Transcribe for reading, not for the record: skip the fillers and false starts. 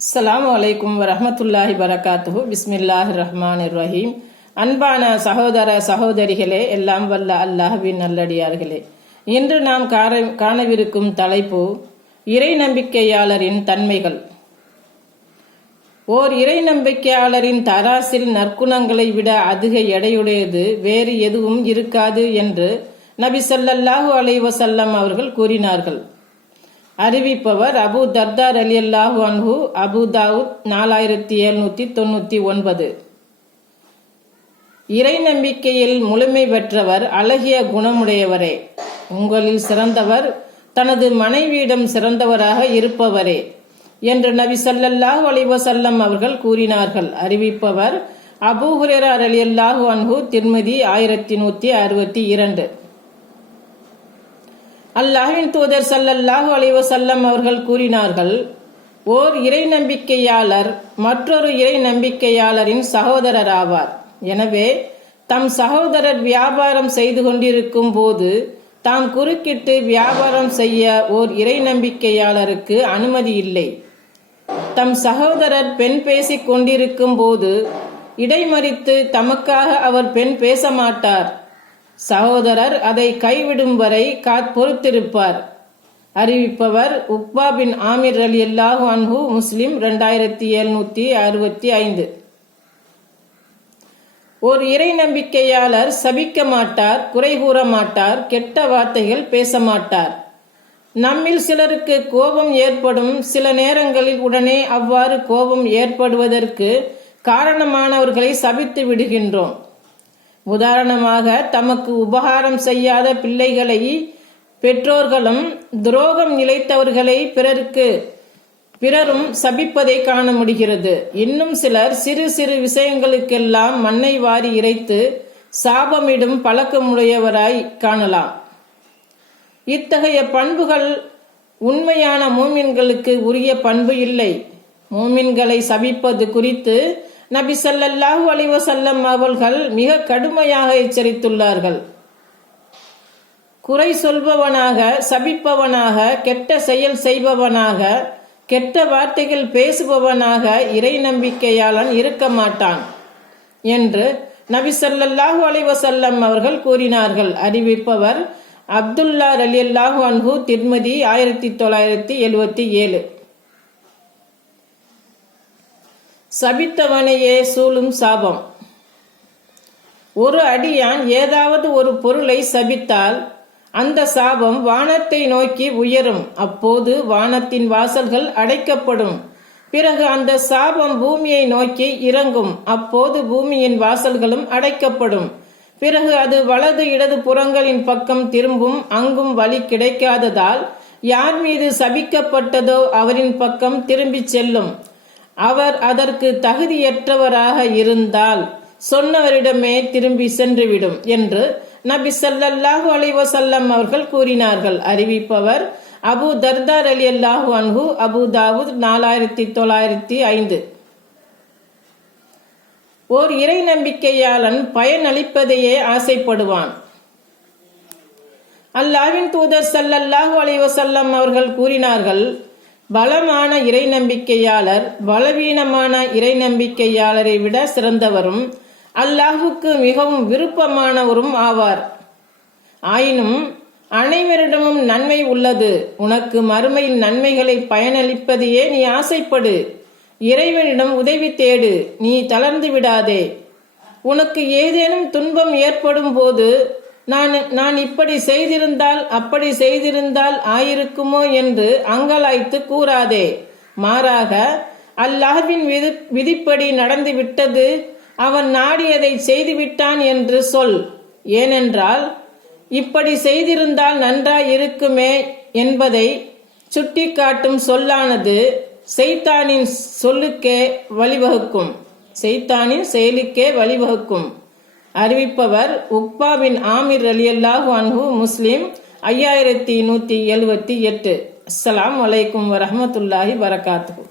அஸ்ஸலாமு அலைக்கும் வரஹ்மத்துல்லாஹி வரகாத்துஹு. பிஸ்மில்லாஹிர் ரஹ்மானிர் ரஹீம். அன்பான சகோதர சகோதரிகளே, எல்லாம் வல்ல அல்லாஹ்வின் நல்லடியார்களே, இன்று நாம் காணவிருக்கும் தலைப்பு இறை நம்பிக்கையாளரின் தன்மைகள். ஓர் இறை நம்பிக்கையாளரின் தராசில் நற்குணங்களை விட அதிக எடையுடையது வேறு எதுவும் இருக்காது என்று நபி ஸல்லல்லாஹு அலைஹி வஸல்லம் அவர்கள் கூறினார்கள். அறிவிப்பவர் அபு தர்தா ரலியல்லாஹு அன்ஹு, அபு தாவூத் 4799. இறை நம்பிக்கையில் முழுமை பெற்றவர் அழகிய குணமுடையவரே. உங்களில் சிறந்தவர் தனது மனைவியிடம் சிறந்தவராக இருப்பவரே என்று நபி ஸல்லல்லாஹு அலைஹி வஸல்லம் அவர்கள் கூறினார்கள். அறிவிப்பவர் அபூ ஹுரைரா ரலியல்லாஹு அன்ஹு, திர்மிதி 1162. அல்லாஹ்வின் தூதர் ஸல்லல்லாஹு அலைஹி வஸல்லம் அவர்கள் கூறினார்கள், ஓர் இறை நம்பிக்கையாளர் மற்றொரு இறை நம்பிக்கையாளரின் சகோதரர் ஆவார். எனவே தம் சகோதரர் வியாபாரம் செய்து கொண்டிருக்கும் போது தாம் குறுக்கிட்டு வியாபாரம் செய்ய ஓர் இறை நம்பிக்கையாளருக்கு அனுமதி இல்லை. தம் சகோதரர் பெண் பேசிக் கொண்டிருக்கும் போது இடைமறித்து தமக்காக அவர் பெண் பேச மாட்டார். சகோதரர் அதை கைவிடும் வரை பொறுத்திருப்பார். அறிவிப்பவர் உக்பா பின் ஆமிர் ரலியல்லாஹு அன்ஹு, முஸ்லிம் 2765. ஒரு இறை நம்பிக்கையாளர் சபிக்க மாட்டார், குறை கூற மாட்டார், கெட்ட வார்த்தைகள் பேச மாட்டார். நம்மில் சிலருக்கு கோபம் ஏற்படும். சில நேரங்களில் உடனே அவ்வாறு கோபம் ஏற்படுவதற்கு காரணமானவர்களை சபித்து விடுகின்றோம். உதாரணமாக, தமக்கு உபகாரம் செய்யாத பிள்ளைகளை பெற்றோர்களும் துரோகம் இழைத்தவர்களை பிறரும் சபிப்பதை காண முடிகிறது. இன்னும் சிலர் சிறு சிறு விஷயங்களுக்கெல்லாம் மண்ணை வாரி இறைத்து சாபமிடும் பழக்கமுடையவராய் காணலாம். இத்தகைய பண்புகள் உண்மையான மூமின்களுக்கு உரிய பண்பு இல்லை. மூமின்களை சபிப்பது குறித்து நபி ஸல்லல்லாஹு அலைஹி வஸல்லம் அவர்கள் மிக கடுமையாக எச்சரித்துள்ளார்கள். குறை சொல்பவனாக, சபிப்பவனாக, கெட்ட செயல் செய்பவனாக, கெட்ட வார்த்தைகள் பேசுபவனாக இறை நம்பிக்கையாளன் இருக்க மாட்டான் என்று நபி ஸல்லல்லாஹு அலைஹி வஸல்லம் அவர்கள் கூறினார்கள். அறிவிப்பவர் அப்துல்லா ரலியல்லாஹு அன்ஹு, திர்மிதி 1977. சபித்தவனையே சூழும் சாபம். ஒரு அடியான் ஏதாவது ஒரு பொருளை சபித்தால் அந்த சாபம் வானத்தை நோக்கி உயரும். அப்போது வானத்தின் வாசல்கள் அடைக்கப்படும். பிறகு அந்த சாபம் பூமியை நோக்கி இறங்கும். அப்போது பூமியின் வாசல்களும் அடைக்கப்படும். பிறகு அது வலது இடது புறங்களின் பக்கம் திரும்பும். அங்கும் வழி கிடைக்காததால் யார் மீது சபிக்கப்பட்டதோ அவரின் பக்கம் திரும்பி செல்லும். அவர் அதற்கு தகுதியற்றவராக இருந்தால் சொன்னவரிடமே திரும்பி சென்றுவிடும் என்று நபி ஸல்லல்லாஹு அலைஹி வஸல்லம் அவர்கள் கூறினார்கள். அறிவிப்பவர் அபு தர்தா ரலியல்லாஹு அன்ஹு, அபு தாவூத் 4905. ஓர் இறை நம்பிக்கையாளன் பயனளிப்பதையே ஆசைப்படுவான். அல்லாஹ்வின் தூதர் ஸல்லல்லாஹு அலைஹி வஸல்லம் அவர்கள் கூறினார்கள், பலமான இறை நம்பிக்கையாளர் பலவீனமான இறை நம்பிக்கையாளரை விட சிறந்தவரும் அல்லாஹுக்கு மிகவும் விருப்பமானவரும் ஆவார். ஆயினும் அனைவரிடமும் நன்மை உள்ளது. உனக்கு மறுமையில் நன்மைகளை பயனளிப்பதையே நீ ஆசைப்படு. இறைவனிடம் உதவி தேடு. நீ தளர்ந்து விடாதே. உனக்கு ஏதேனும் துன்பம் ஏற்படும் போது நான் இப்படி செய்திருந்தால் அப்படி செய்திருந்தால் ஆயிருக்குமோ என்று அங்கலாய்த்து கூறாதே. மாறாக அல்லாஹ்வின் விதிப்படி நடந்து விட்டது, அவன் நாடியதை செய்துவிட்டான் என்று சொல். ஏனென்றால் இப்படி செய்திருந்தால் நன்றாயிருக்குமே என்பதை சுட்டிக்காட்டும் சொல்லானது சைத்தானின் சொல்லுக்கே வழிவகுக்கும், சைத்தானின் செயலுக்கே வழிவகுக்கும். அறிவிப்பவர் உக்பா பின் ஆமிர் ரலியல்லாஹு அன்ஹு, முஸ்லிம் 5178. அஸ்ஸலாமு அலைக்கும் வரஹ்மத்துல்லாஹி வரகாத்துஹு.